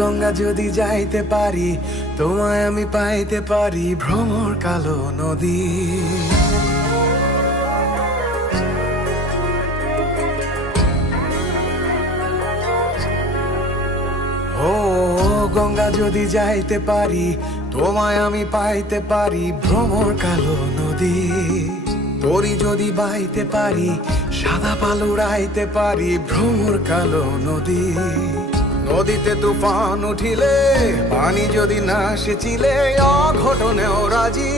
গঙ্গা যদি যাইতে পারি, তোমায় আমি পাইতে পারি, ভ্রমর কালো নদী। ও গঙ্গা যদি যাইতে পারি, তোমায় আমি পাইতে পারি, ভ্রমর কালো নদী। তরি যদি বাইতে পারি, সাদা পাল উড়াইতে পারি, ভ্রমর কালো নদী। নদীতে তুফান উঠিলে, পানি যদি না সেচিলে, অঘটনেও রাজি,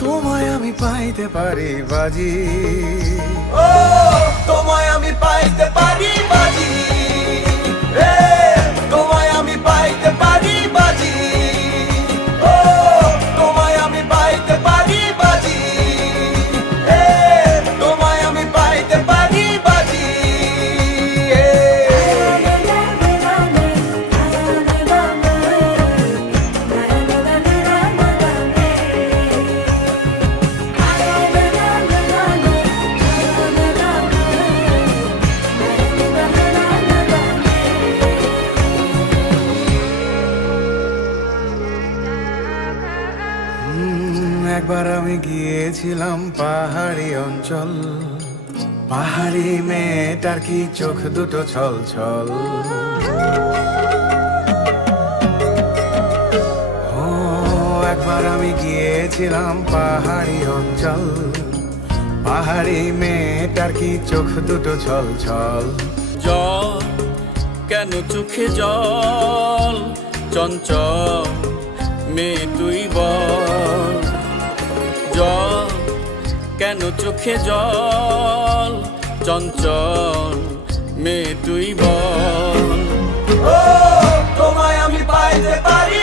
তোমায় আমি পাইতে পারি বাজি। ও তোমায় আমি পাইতে পারি বাজি, তোমায় আমি পাইতে পারি বাজি। ও তোমায় আমি পাইতে পারি বাজি, তোমায় আমি পাইতে পারি বাজি। একবার আমি গিয়েছিলাম পাহাড়ি অঞ্চল, পাহাড়ি মেয়েটার কি চোখ দুটো ছল ছল। ও একবার আমি গিয়েছিলাম পাহাড়ি অঞ্চল, পাহাড়ি মেয়েটার কি চোখ দুটো ছল ছল। জল কেন চোখে জল, চঞ্চল মেয়ে তুই বল। জল কেন চোখে জল, চঞ্চল মেয়ে তুই বল। ও তোমায় আমি পাইতে পারি।